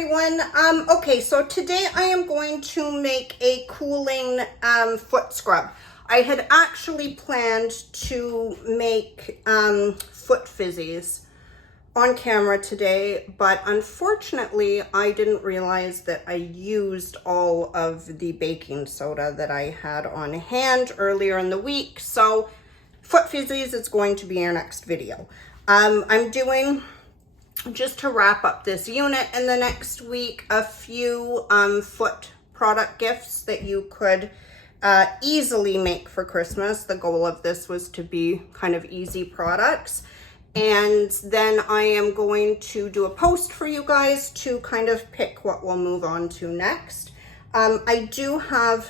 everyone. Okay, so today I am going to make a cooling foot scrub. I had actually planned to make foot fizzies on camera today, but unfortunately I didn't realize that I used all of the baking soda that I had on hand earlier in the week. So foot fizzies is going to be our next video. I'm doing, just to wrap up this unit in the next week, a few foot product gifts that you could easily make for Christmas. The goal of this was to be kind of easy products. And then I am going to do a post for you guys to kind of pick what we'll move on to next. I do have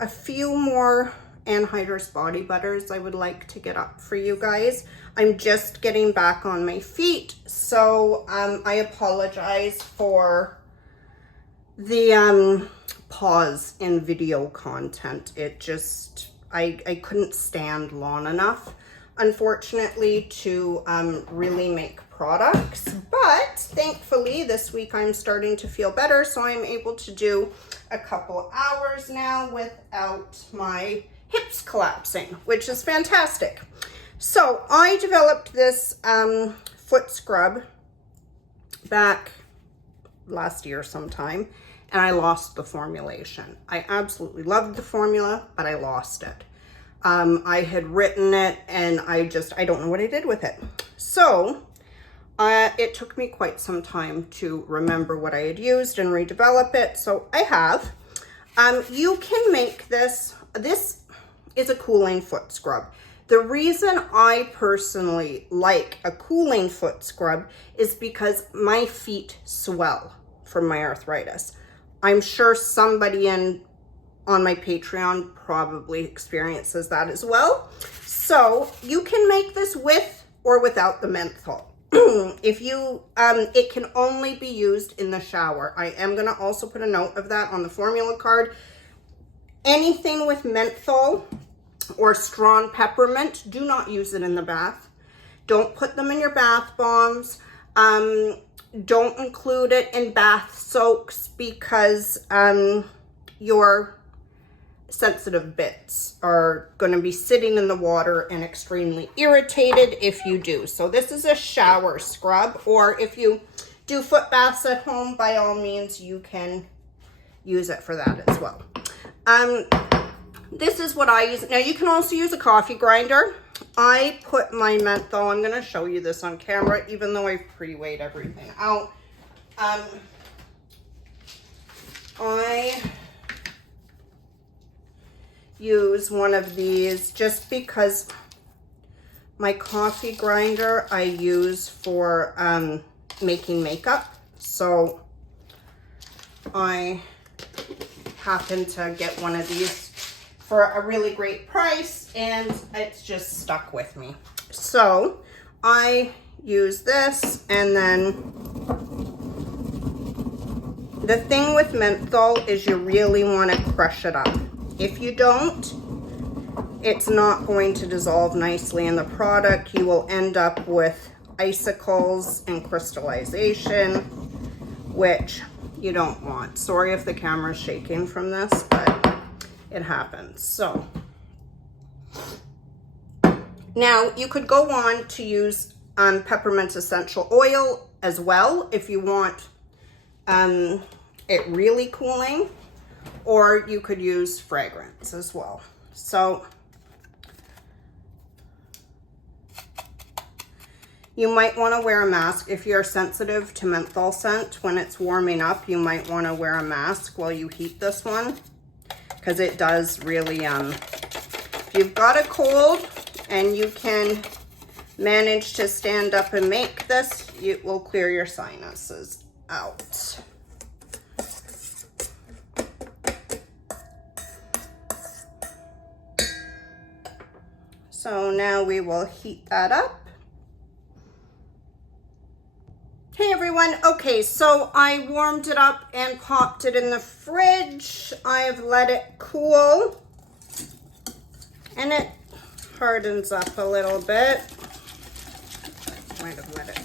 a few more anhydrous body butters I would like to get up for you guys. I'm just getting back on my feet, so I apologize for the pause in video content. It just, I couldn't stand long enough, unfortunately, to really make products. But thankfully this week I'm starting to feel better, so I'm able to do a couple hours now without my hips collapsing, which is fantastic. So I developed this foot scrub back last year sometime, and I lost the formulation. I absolutely loved the formula, but I lost it. I had written it and I don't know what I did with it. So it took me quite some time to remember what I had used and redevelop it. So I have. You can make this. This is a cooling foot scrub. The reason I personally like a cooling foot scrub is because my feet swell from my arthritis. I'm sure somebody on my Patreon probably experiences that as well. So you can make this with or without the menthol. If you, it can only be used in the shower. I am gonna also put a note of that on the formula card. Anything with menthol or strong peppermint, do not use it in the bath. Don't put them in your bath bombs. Don't include it in bath soaks because your sensitive bits are going to be sitting in the water and extremely irritated if you do. So this is a shower scrub, or if you do foot baths at home, by all means you can use it for that as well. This is what I use. Now you can also use a coffee grinder. I put my menthol, I'm going to show you this on camera, even though I've pre-weighed everything out. I use one of these just because my coffee grinder I use for making makeup. So I happen to get one of these for a really great price, and it's just stuck with me. So I use this, and then the thing with menthol is you really want to crush it up. If you don't, it's not going to dissolve nicely in the product. You will end up with icicles and crystallization, which you don't want. Sorry if the camera's shaking from this, but it happens. So now you could go on to use peppermint essential oil as well if you want it really cooling, or you could use fragrance as well. So you might want to wear a mask if you're sensitive to menthol scent. When it's warming up, you might want to wear a mask while you heat this one, because it does really, if you've got a cold and you can manage to stand up and make this, it will clear your sinuses out. So now we will heat that up. Hey everyone, okay, so I warmed it up and popped it in the fridge. I've let it cool, and it hardens up a little bit. Might have let it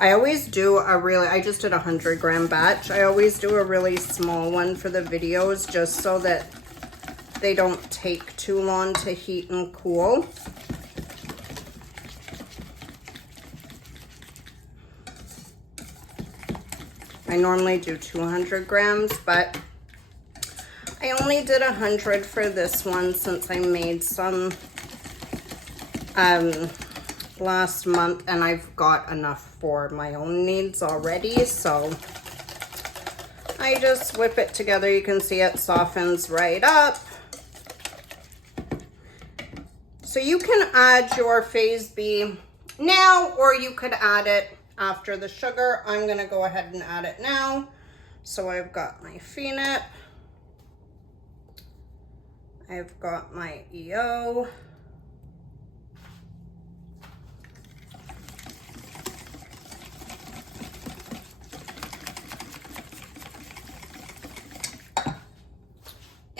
I always do I just did a 100-gram batch. I always do a really small one for the videos just so that they don't take too long to heat and cool. I normally do 200 grams, but I only did 100 for this one since I made some last month, and I've got enough for my own needs already, so I just whip it together. You can see it softens right up. So you can add your Phase B now, or you could add it after the sugar. I'm gonna go ahead and add it now. So I've got my phenip, I've got my EO,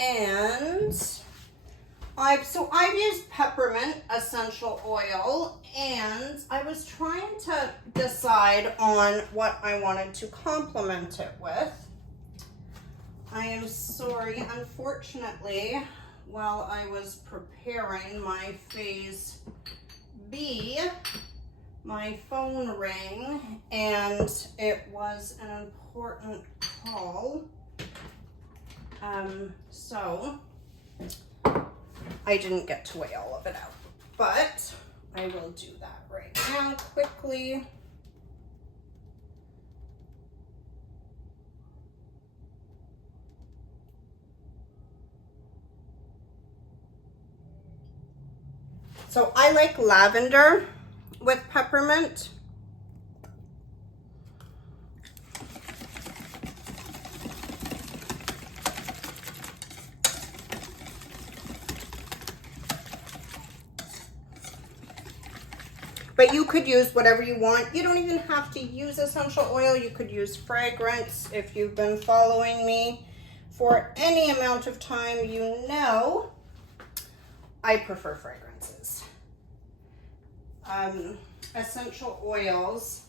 and I've used peppermint essential oil, and I was trying to decide on what I wanted to complement it with. I am sorry, unfortunately, while I was preparing my Phase B, my phone rang, and it was an important call. So I didn't get to weigh all of it out, but I will do that right now quickly. So I like lavender with peppermint. But you could use whatever you want. You don't even have to use essential oil. You could use fragrance. If you've been following me for any amount of time, you know I prefer fragrances. Essential oils.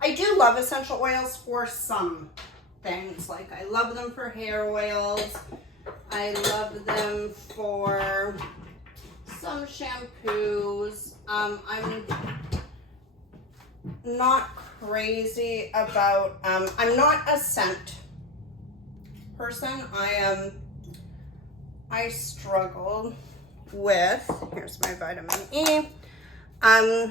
I do love essential oils for some things. Like I love them for hair oils. I love them for some shampoos. I'm not crazy about, I'm not a scent person. I struggle with, here's my vitamin E. I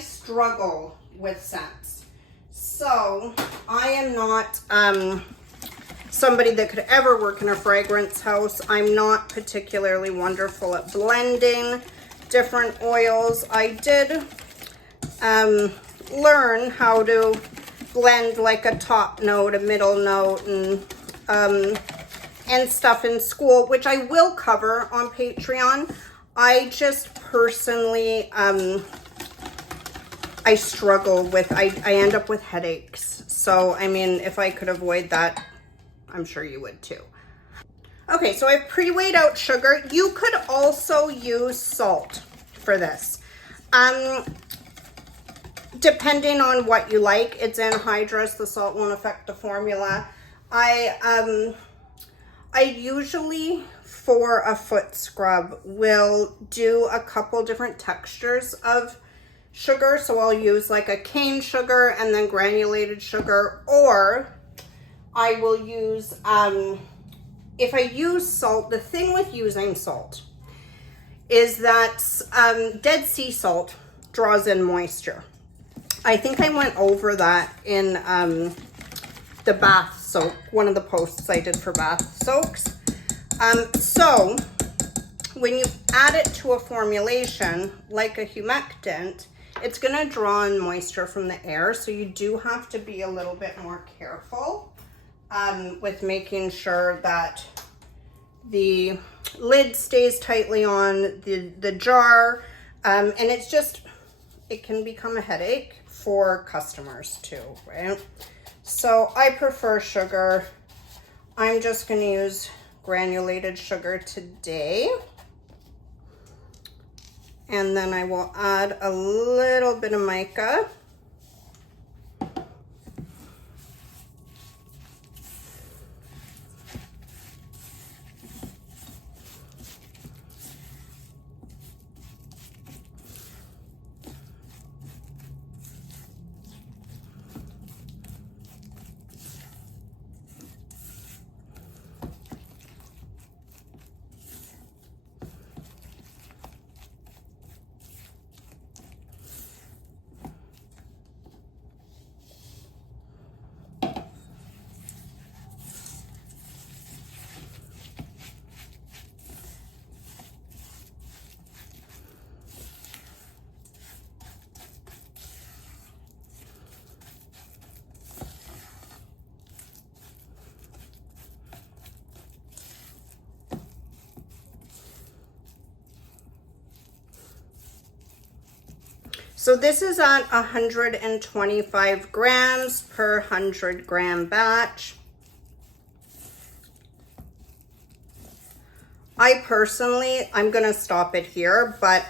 struggle with scents. So I am not somebody that could ever work in a fragrance house. I'm not particularly wonderful at blending different oils. I did learn how to blend like a top note, a middle note, and stuff in school, which I will cover on Patreon. I just personally, I struggle with, I end up with headaches. So, I mean, if I could avoid that, I'm sure you would too. Okay, so I've pre-weighed out sugar. You could also use salt for this. Depending on what you like, it's anhydrous. The salt won't affect the formula. I usually, for a foot scrub, will do a couple different textures of sugar. So I'll use like a cane sugar and then granulated sugar, or I will use, if I use salt, the thing with using salt is that Dead Sea salt draws in moisture. I think I went over that in the bath soak, one of the posts I did for bath soaks. So when you add it to a formulation like a humectant, it's going to draw in moisture from the air. So you do have to be a little bit more careful with making sure that the lid stays tightly on the jar. And it's just, it can become a headache for customers too, right? So I prefer sugar. I'm just going to use granulated sugar today. And then I will add a little bit of mica. So this is at 125 grams per 100 gram batch. I personally, I'm going to stop it here, but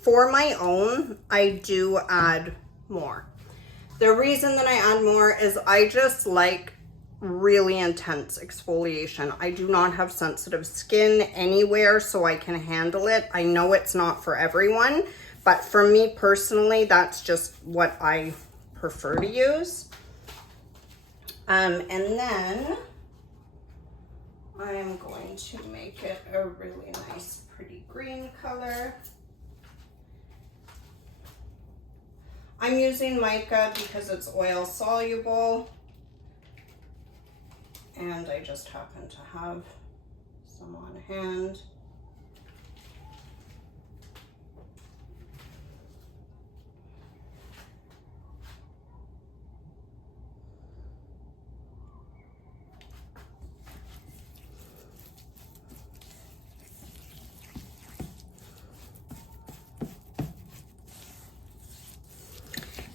for my own, I do add more. The reason that I add more is I just like really intense exfoliation. I do not have sensitive skin anywhere, so I can handle it. I know it's not for everyone, but for me personally, that's just what I prefer to use. And then I'm going to make it a really nice, pretty green color. I'm using mica because it's oil soluble, and I just happen to have some on hand.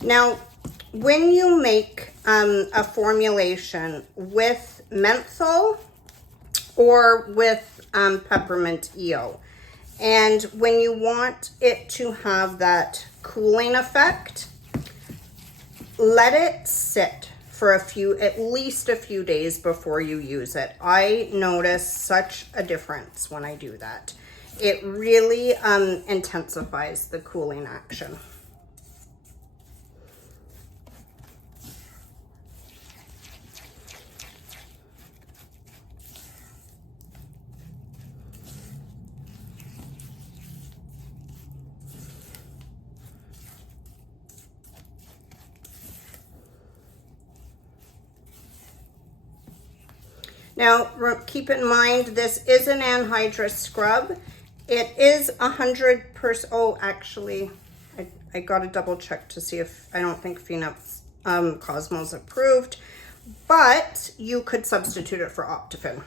Now, when you make a formulation with menthol or with peppermint EO, and when you want it to have that cooling effect, let it sit for at least a few days before you use it. I notice such a difference when I do that. It really intensifies the cooling action. Now, keep in mind, this is an anhydrous scrub. It is 100%. Oh, actually, I got to double check to see if, I don't think Phoenix Cosmo's approved, but you could substitute it for Optifin.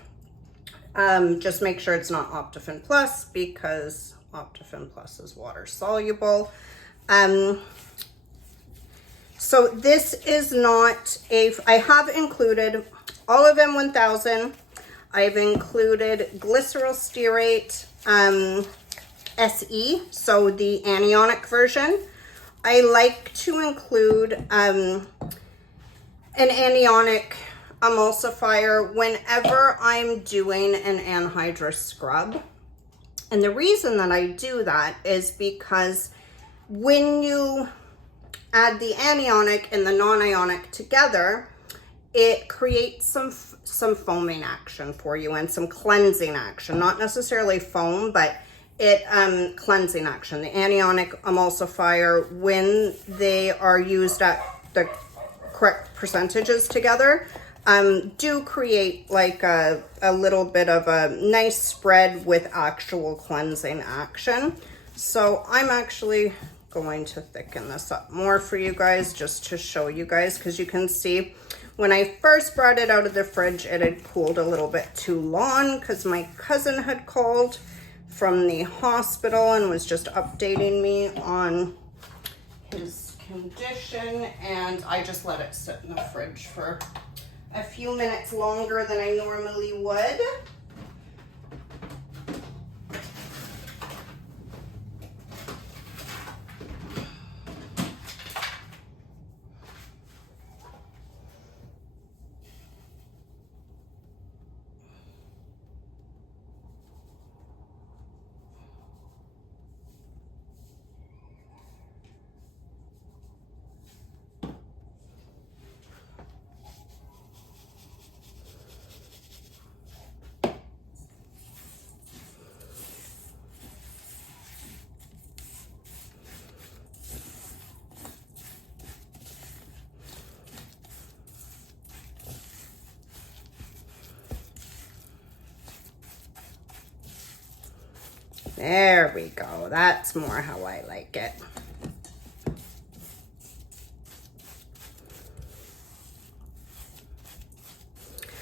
Just make sure it's not Optifin Plus, because Optifin Plus is water soluble. So this is not I have included Olive M1000. I've included glyceryl stearate SE, so the anionic version. I like to include an anionic emulsifier whenever I'm doing an anhydrous scrub. And the reason that I do that is because when you add the anionic and the non-ionic together, it creates some foaming action for you and some cleansing action. Not necessarily foam, but cleansing action. The anionic emulsifier, when they are used at the correct percentages together, do create like a little bit of a nice spread with actual cleansing action. So I'm actually going to thicken this up more for you guys, just to show you guys, because you can see when I first brought it out of the fridge, it had cooled a little bit too long because my cousin had called from the hospital and was just updating me on his condition, and I just let it sit in the fridge for a few minutes longer than I normally would. There we go. That's more how I like it.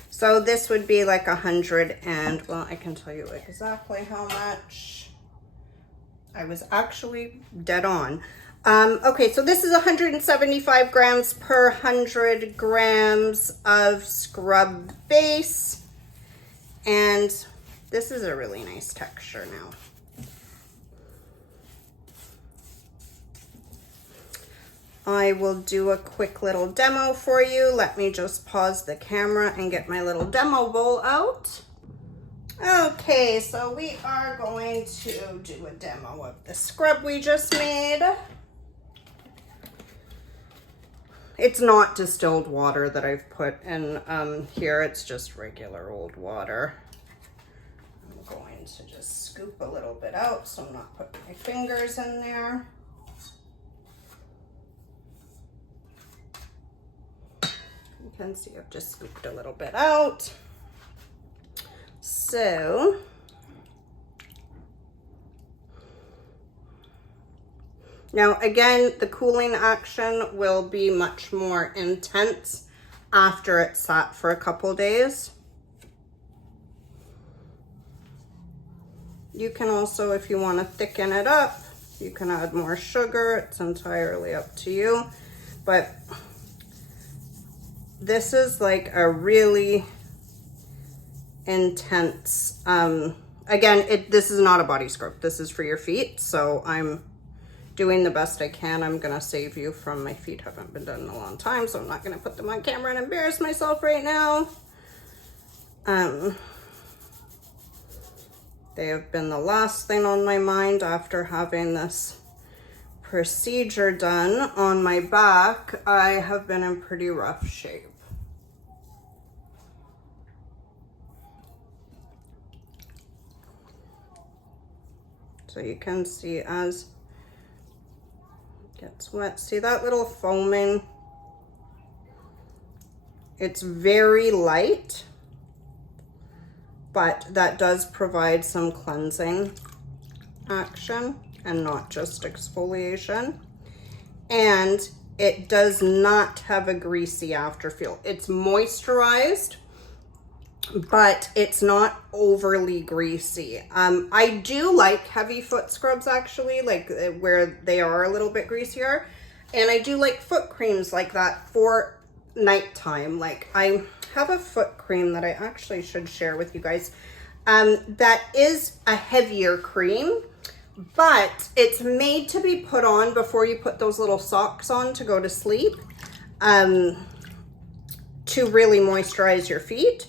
So this would be like 100 and, well, I can tell you exactly how much. I was actually dead on. Okay, so this is 175 grams per 100 grams of scrub base. And this is a really nice texture now. I will do a quick little demo for you. Let me just pause the camera and get my little demo bowl out. Okay, so we are going to do a demo of the scrub we just made. It's not distilled water that I've put in here. It's just regular old water. I'm going to just scoop a little bit out so I'm not putting my fingers in there. You can see I've just scooped a little bit out. So, now again, the cooling action will be much more intense after it's sat for a couple days. You can also, if you want to thicken it up, you can add more sugar. It's entirely up to you. But this is like a really intense, again, this is not a body scrub. This is for your feet. So I'm doing the best I can. I'm gonna save you from, my feet haven't been done in a long time, so I'm not gonna put them on camera and embarrass myself right now. They have been the last thing on my mind after having this procedure done on my back. I have been in pretty rough shape. So you can see as it gets wet, see that little foaming? It's very light, but that does provide some cleansing action and not just exfoliation. And it does not have a greasy afterfeel. It's moisturized, but it's not overly greasy. I do like heavy foot scrubs actually, like where they are a little bit greasier. And I do like foot creams like that for nighttime. Like I have a foot cream that I actually should share with you guys. That is a heavier cream, but it's made to be put on before you put those little socks on to go to sleep, to really moisturize your feet.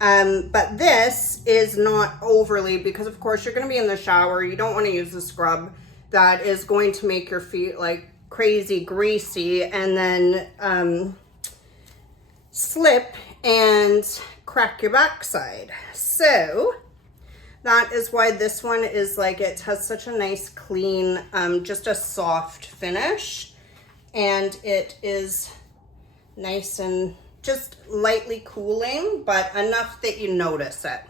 But this is not overly, because of course you're going to be in the shower. You don't want to use a scrub that is going to make your feet like crazy greasy and then slip and crack your backside. So that is why this one is like, it has such a nice clean, just a soft finish, and it is nice and just lightly cooling, but enough that you notice it.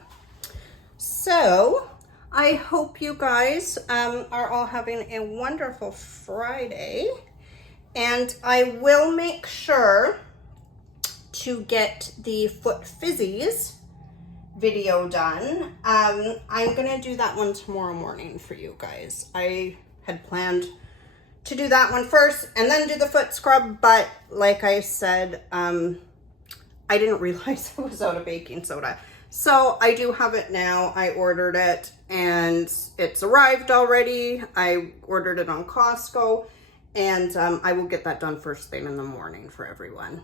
So I hope you guys are all having a wonderful Friday, and I will make sure to get the Foot Fizzies video done. I'm gonna do that one tomorrow morning for you guys. I had planned to do that one first and then do the foot scrub, but like I said, I didn't realize I was out of baking soda. So I do have it now. I ordered it and it's arrived already. I ordered it on Costco, and I will get that done first thing in the morning for everyone.